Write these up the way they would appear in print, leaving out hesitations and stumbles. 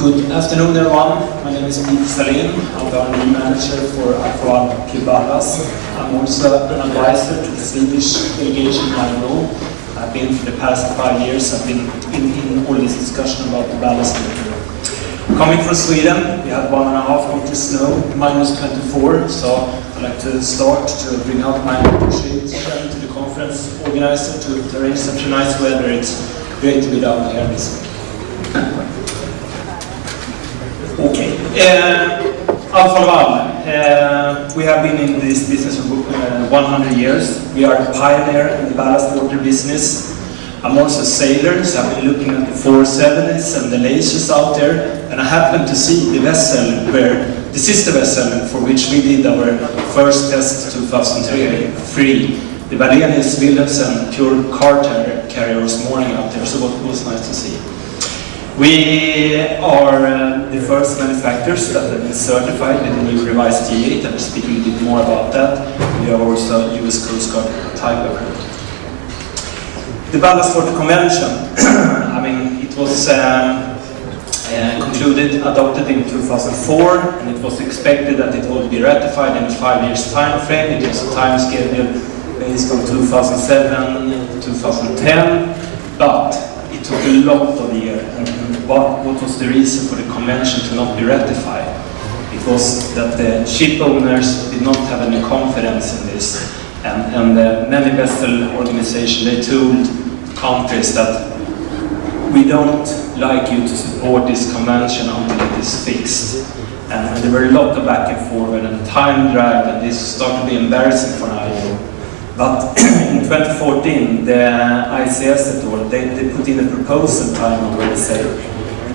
Good afternoon, everyone. My name is Sahlén. I'm the R&D Manager for Alfa Laval PureBallast. I'm also an advisor to the Swedish delegation in IMO. I've been for the past 5 years. I've been in all this discussion about the ballast water. Coming from Sweden, we had 1.5 meters snow, -24. So I'd like to start to bring out my appreciation to the conference organizer to arrange such a nice weather. It's great to be down here this week. Okay, Alfa Laval, we have been in this business for 100 years. We are a pioneer in the ballast water business. I'm also a sailor, so I've been looking at the 470s and the lasers out there, and I happened to see the vessel the sister vessel for which we did our first test 2003. The Wallenius Wilhelmsen pure car carrier was mooring out there, so it was nice to see. We are the first manufacturers that have been certified with the new revised G8. I'll speak a little bit more about that. We are also US Coast Guard type approved. The Ballast Water Convention, I mean, it was concluded, adopted in 2004, and it was expected that it would be ratified in a 5 years time frame. It was a time schedule based on 2007 to 2010, but it took a lot of years. What was the reason for the convention to not be ratified? It was that the ship owners did not have any confidence in this, and many vessel organizations, they told countries that we don't like you to support this convention until it is fixed. And there were a lot of back and forth, and time dragged, and this started to be embarrassing for IMO. But in 2014, the ICS they put in a proposal time where they say,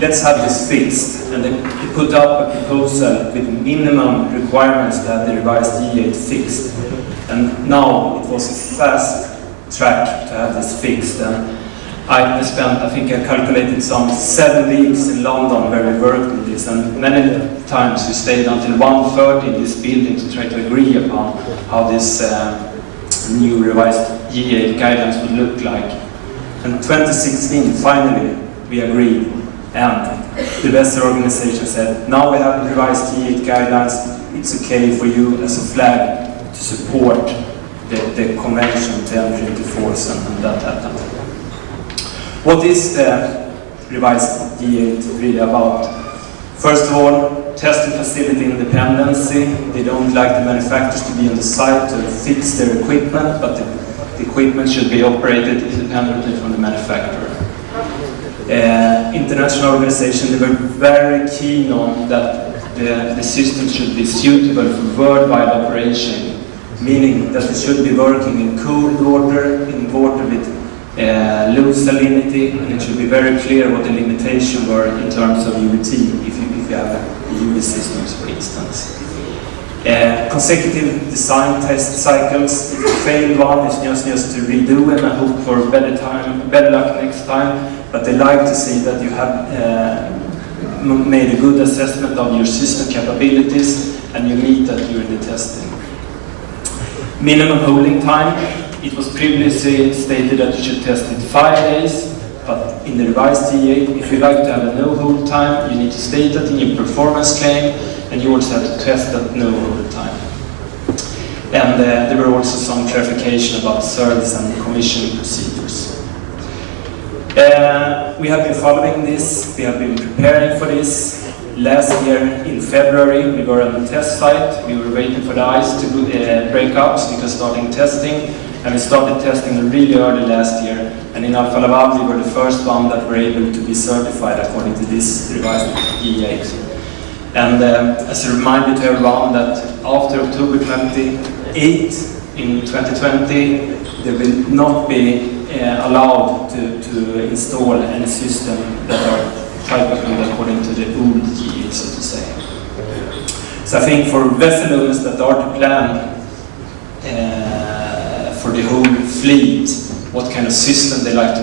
let's have this fixed. And they put up a proposal with minimum requirements to have the revised G8 fixed. And now it was a fast track to have this fixed. And I think I calculated some 7 weeks in London where we worked with this. And many times we stayed until 1:30 in this building to try to agree upon how this new revised G8 guidelines would look like. And 2016, finally, we agreed. And the vessel organization said, now we have the revised G8 guidelines, it's okay for you as a flag to support the convention to enter into force, and that happened. What is the revised G8 really about? First of all, testing facility independency. They don't like the manufacturers to be on the site to fix their equipment, but the equipment should be operated independently from the manufacturer. International organization, they were very keen on that the system should be suitable for worldwide operation, meaning that it should be working in cold water, in water with low salinity, and it should be very clear what the limitations were in terms of UT, if you have UV systems, for instance. Consecutive design test cycles. If you fail one, it's just to redo and I hope for better luck next time. But they like to see that you have made a good assessment of your system capabilities and you meet that during the testing. Minimum holding time. It was previously stated that you should test it 5 days, but in the revised G8, if you like to have a no-hold time, you need to state that in your performance claim, and you also have to test that no-hold time. And there were also some clarification about service and commissioning procedures. We have been following this, we have been preparing for this. Last year in February, we were on the test site. We were waiting for the ice to break up so we could start testing. And we started testing really early last year. And in Alfa Laval, we were the first one that were able to be certified according to this revised G8. And as a reminder to everyone that after October 28 in 2020, there will not be allowed to install any system that are type approved according to the old G8, so to say. So I think for vessel owners that are to plan for the whole fleet, what kind of system they like to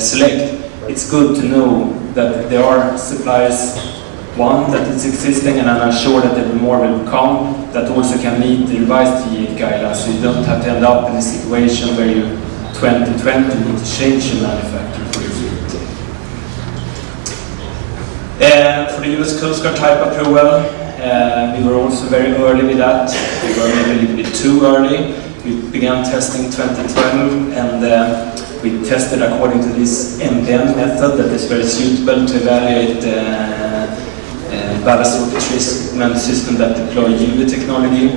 select, it's good to know that there are suppliers, one, that is existing, and I'm sure that there more will come, that also can meet the revised G8 guidelines, so you don't have to end up in a situation where you 2020 need to change your manufacturer for your fleet. For the US Coast Guard type approval, we were also very early with that. We were maybe a little bit too early. We began testing 2012, and we tested according to this MDM method that is very suitable to evaluate ballast water treatment system that deploy UV technology.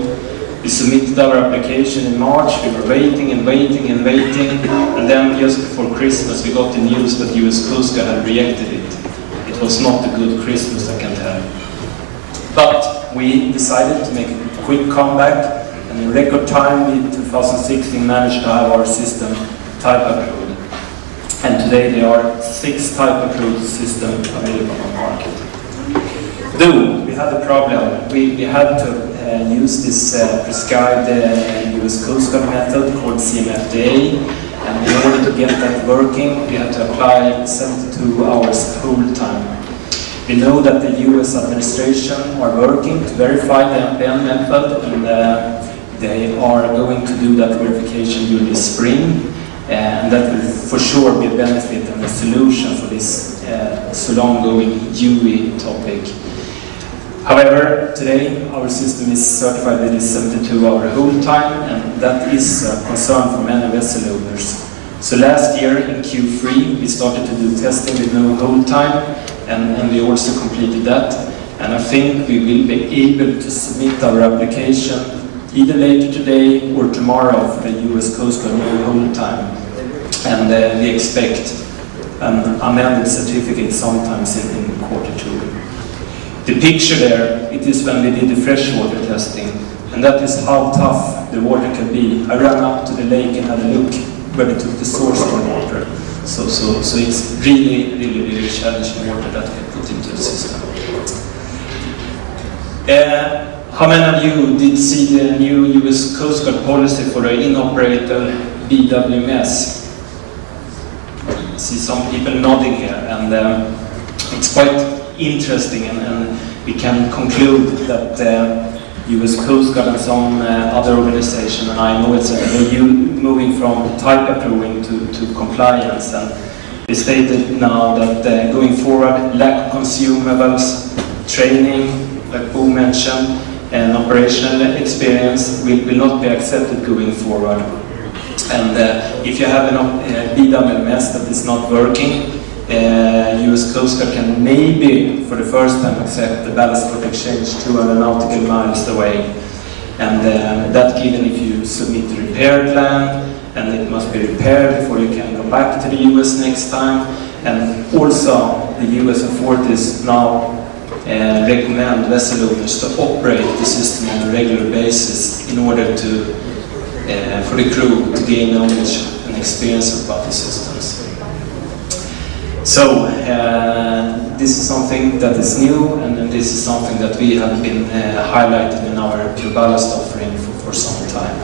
We submitted our application in March. We were waiting and waiting and waiting, and then just before Christmas we got the news that US Coast Guard had rejected it. It was not a good Christmas, I can tell you. But we decided to make a quick comeback, and in record time in 2016 managed to have our system type approved. And today there are 6 type approved systems available on the market. Though we had a problem, we had to use this prescribed US Coast Guard method called CMFDA, and in order to get that working, we had to apply 72 hours hold time. We know that the US administration are working to verify the MPN method, and they are going to do that verification during the spring, and that will for sure be a benefit and a solution for this so long-going UV topic. However, today our system is certified with this 72-hour hold time, and that is a concern for many vessel owners. So last year in Q3 we started to do testing with no hold time, and we also completed that. And I think we will be able to submit our application either later today or tomorrow for the US Coast Guard no hold time. And we expect an amended certificate sometimes in Q2. The picture there, it is when we did the freshwater testing, and that is how tough the water can be. I ran up to the lake and had a look where they took the source of the water. So it's really challenging water that we put into the system. How many of you did see the new US Coast Guard policy for the in-operator BWMS? I see some people nodding here, and it's quite interesting, and we can conclude that US Coast Guard and some other organization, and IMO, etc., they're moving from type approving to compliance, and they stated now that going forward, lack of consumables, training, like Bo mentioned, and operational experience will not be accepted going forward. And if you have an BWMS that is not working, US Coast Guard can maybe for the first time accept the ballast water exchange 200 nautical miles away, and that given if you submit a repair plan, and it must be repaired before you can go back to the US next time. And also the US authorities now recommend vessel owners to operate the system on a regular basis in order to for the crew to gain knowledge and experience about the systems. So this is something that is new, and this is something that we have been highlighting in our PureBallast offering for some time.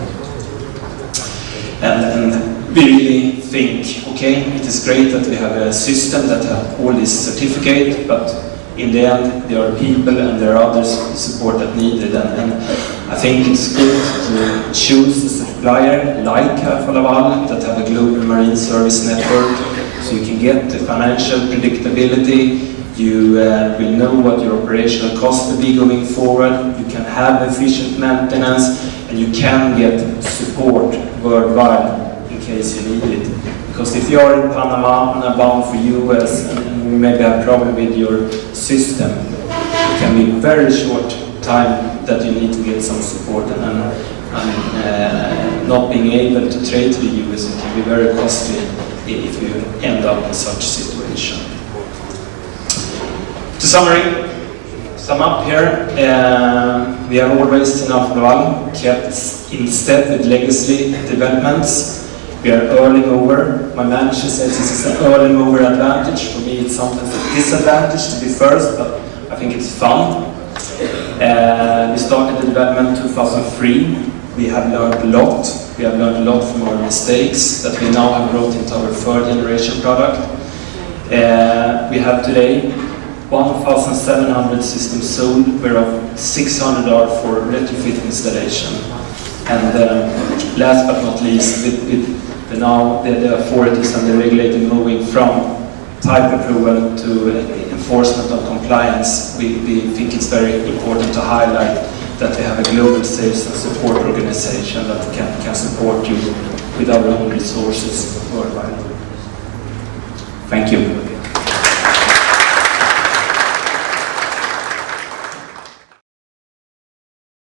And we really think, okay, it is great that we have a system that have all this certificate, but in the end there are people and there are others support that needed, and I think it's good to choose a supplier like Alfa Laval that have a global marine service network, so you can get the financial predictability, you will know what your operational costs will be going forward, you can have efficient maintenance, and you can get support worldwide in case you need it. Because if you are in Panama and are bound for US and you maybe have a problem with your system, it can be very short time that you need to get some support, and not being able to trade to the US, it can be very costly if you end up in such a situation. To sum up here, we have always in Alfa Laval kept in step with legacy developments. We are early mover. My manager says this is an early mover advantage. For me it's sometimes a disadvantage to be first, but I think it's fun. We started the development in 2003. We have learned a lot. We have learned a lot from our mistakes that we now have brought into our third generation product. We have today 1,700 systems sold, whereof 600 are for retrofit installation. And last but not least, with now the authorities and the regulator moving from type approval to enforcement of compliance, we think it's very important to highlight that we have a global sales and support organization that can support you with our own resources worldwide. Thank you.